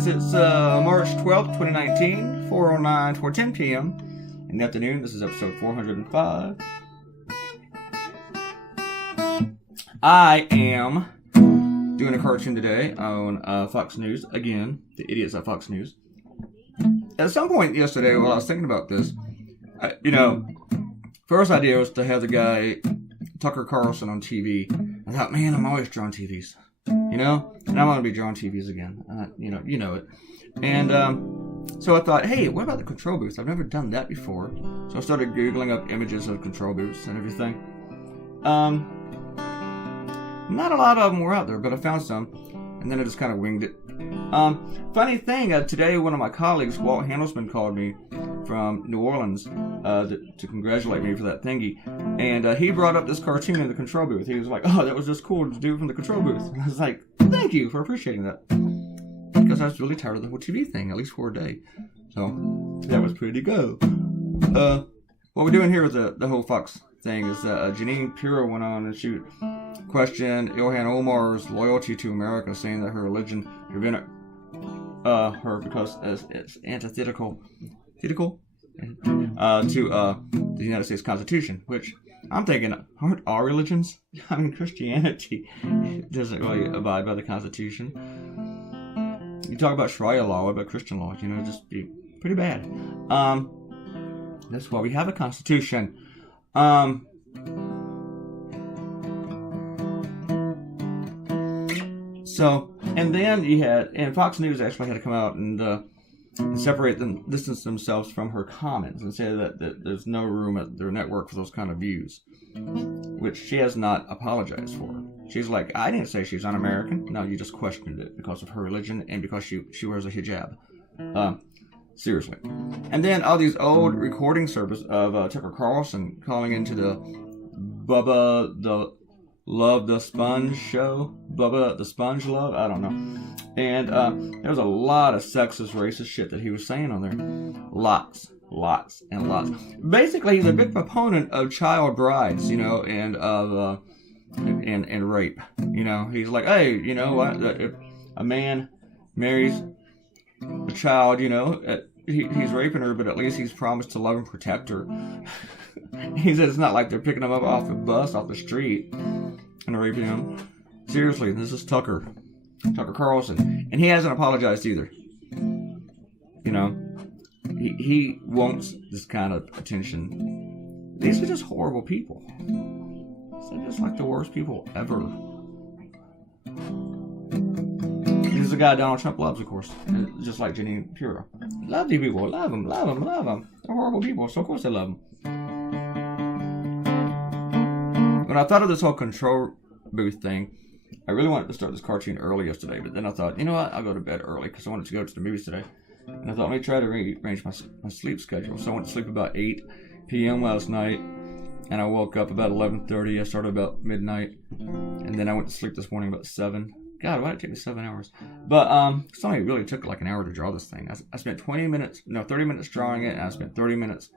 guys, it's March 12th, 2019, 4:09 toward 10 p.m. in the afternoon. This is episode 405. I am doing a cartoon today on Fox News. Again, the idiots at Fox News. At some point yesterday, while I was thinking about this, first idea was to have the guy, Tucker Carlson, on TV. I thought, man, I'm always drawing TVs. And I'm going to be drawing TVs again. You know it. And so I thought, hey, what about the control booth? I've never done that before. So I started Googling up images of control booths and everything. Not a lot of them were out there, but I found some. And then I just kind of winged it. Funny thing, today one of my colleagues, Walt Handelsman, called me from New Orleans to congratulate me for that thingy. And he brought up this cartoon in the control booth. He was like, oh, that was just cool to do from the control booth. And I was like, thank you for appreciating that. Because I was really tired of the whole TV thing, at least for a day. So, that was pretty good. What we're doing here with the whole Fox thing is Janine Pirro went on and she questioned Ilhan Omar's loyalty to America, saying that her religion prevented her because it's antithetical to the United States Constitution, which I'm thinking, aren't all religions? I mean, Christianity doesn't really abide by the Constitution. You talk about Sharia law, what about Christian law? It'd just be pretty bad. That's why we have a Constitution. So, and then and Fox News actually had to come out and separate them, distance themselves from her comments and say that there's no room at their network for those kind of views, which she has not apologized for. She's like, I didn't say she's un-American. No, you just questioned it because of her religion and because she wears a hijab. Seriously. And then all these old recording service of Tucker Carlson calling into the Bubba the Love the Sponge show. Bubba the Sponge Love? I don't know. And there was a lot of sexist, racist shit that he was saying on there. Lots and lots. Basically, he's a big proponent of child brides, and of and rape. He's like, hey, if a man marries a child, he's raping her, but at least he's promised to love and protect her. He said it's not like they're picking him up off the bus, off the street, and raping him. Seriously, this is Tucker Carlson. And he hasn't apologized either. He wants this kind of attention. These are just horrible people. They're just like the worst people ever. He's the guy Donald Trump loves, of course. Just like Janine Pirro. Love these people. Love them. They're horrible people, so of course they love them. When I thought of this whole control booth thing, I really wanted to start this cartoon early yesterday, but then I thought, you know what, I'll go to bed early because I wanted to go to the movies today. And I thought, let me try to rearrange my sleep schedule. So I went to sleep about 8 p.m. last night, and I woke up about 11:30. I started about midnight, and then I went to sleep this morning about 7. God, why did it take me 7 hours? But it's only really took like an hour to draw this thing. I spent 30 minutes drawing it, and I spent 30 minutes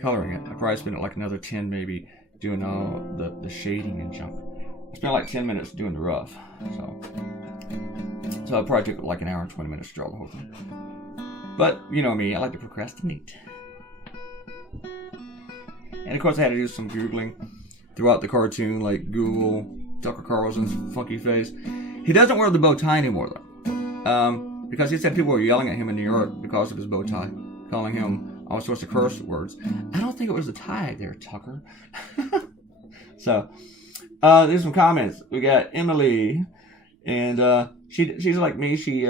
coloring it. I probably spent like another 10 maybe doing all the shading and junk. I spent like 10 minutes doing the rough. So it probably took like an hour and 20 minutes to draw the whole thing. But, you know me, I like to procrastinate. And of course I had to do some Googling throughout the cartoon, like Google Tucker Carlson's funky face. He doesn't wear the bow tie anymore, though. Because he said people were yelling at him in New York because of his bow tie, calling him all sorts of curse words. I don't think it was the tie there, Tucker. So, there's some comments. We got Emily, and she's like me. She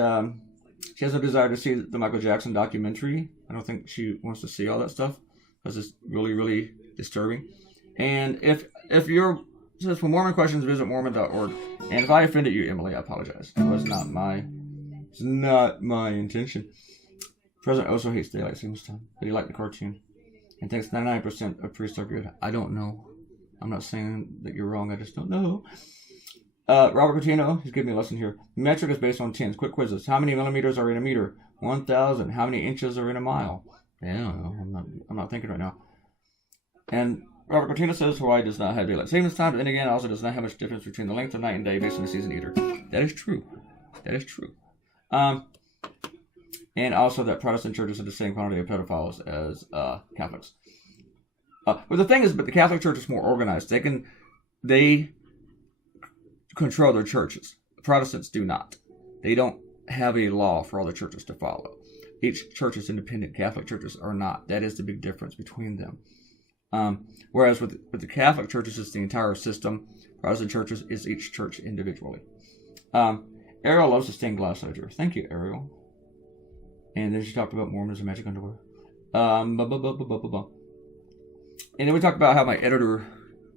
has no desire to see the Michael Jackson documentary. I don't think she wants to see all that stuff because it's really, really disturbing. And if you're says for Mormon questions, visit Mormon.org. And if I offended you, Emily, I apologize. It was not my intention. President also hates daylight savings time, but he liked the cartoon and thinks 99% of priests are good. I don't know. I'm not saying that you're wrong. I just don't know. Robert Coutinho, he's giving me a lesson here. The metric is based on tens. Quick quizzes. How many millimeters are in a meter? 1,000. How many inches are in a mile? I don't know. I'm not thinking right now. And Robert Coutinho says Hawaii does not have daylight savings time, but then again, also does not have much difference between the length of night and day based on the season either. That is true. and also that Protestant churches have the same quantity of pedophiles as Catholics. But the thing is, the Catholic Church is more organized. They control their churches. Protestants do not. They don't have a law for all the churches to follow. Each church is independent. Catholic churches are not. That is the big difference between them. Whereas with the Catholic churches, it's the entire system. Protestant churches is each church individually. Ariel loves the stained glass ledger. Thank you, Ariel. And then she talked about Mormons and magic underwear. And then we talked about how my editor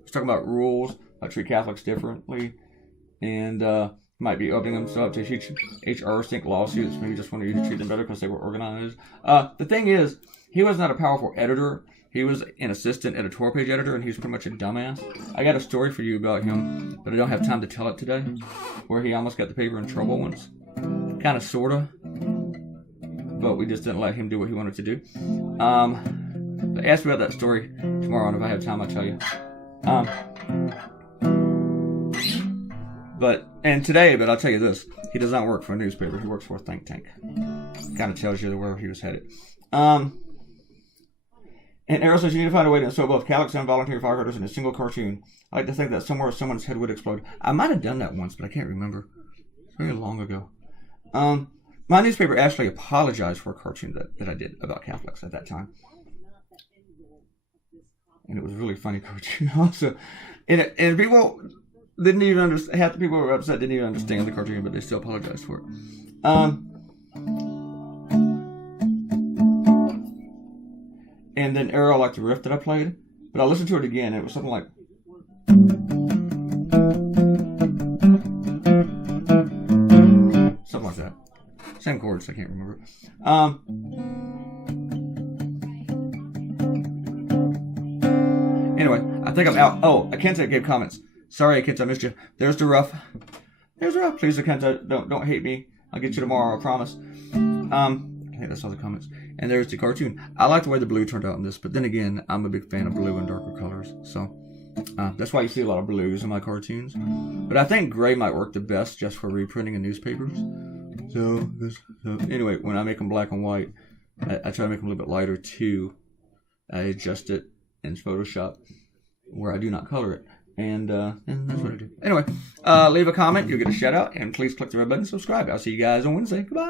was talking about rules. I treat Catholics differently. And might be opening themselves to huge HR stink lawsuits. Maybe just wanted you to treat them better because they were organized. The thing is, he was not a powerful editor. He was an assistant editorial page editor, and he was pretty much a dumbass. I got a story for you about him, but I don't have time to tell it today, where he almost got the paper in trouble once. Kind of, sort of. But we just didn't let him do what he wanted to do. Ask me about that story tomorrow, and if I have time, I'll tell you. But I'll tell you this. He does not work for a newspaper. He works for a think tank. Kind of tells you where he was headed. And Arrow says you need to find a way to install both Catholics and volunteer firefighters in a single cartoon. I like to think that somewhere someone's head would explode. I might have done that once, but I can't remember. It's very long ago. My newspaper actually apologized for a cartoon that I did about Catholics at that time. And it was a really funny cartoon also. And people didn't even understand. Half the people who were upset didn't even understand the cartoon, but they still apologized for it. And then Arrow liked the riff that I played, but I listened to it again, and it was something like. Something like that. Same chords, I can't remember. Anyway, I think I'm out. Oh, Akenta gave comments. Sorry, Akenta, I missed you. There's the rough. There's the rough. Please, Akenta, don't hate me. I'll get you tomorrow, I promise. I think that's all the comments. And there's the cartoon. I like the way the blue turned out in this, but then again, I'm a big fan of blue and darker colors. So that's why you see a lot of blues in my cartoons. But I think gray might work the best just for reprinting in newspapers. So anyway, when I make them black and white, I try to make them a little bit lighter too. I adjust it in Photoshop where I do not color it. And that's what I do. Anyway, leave a comment. You'll get a shout out. And please click the red button and subscribe. I'll see you guys on Wednesday. Goodbye.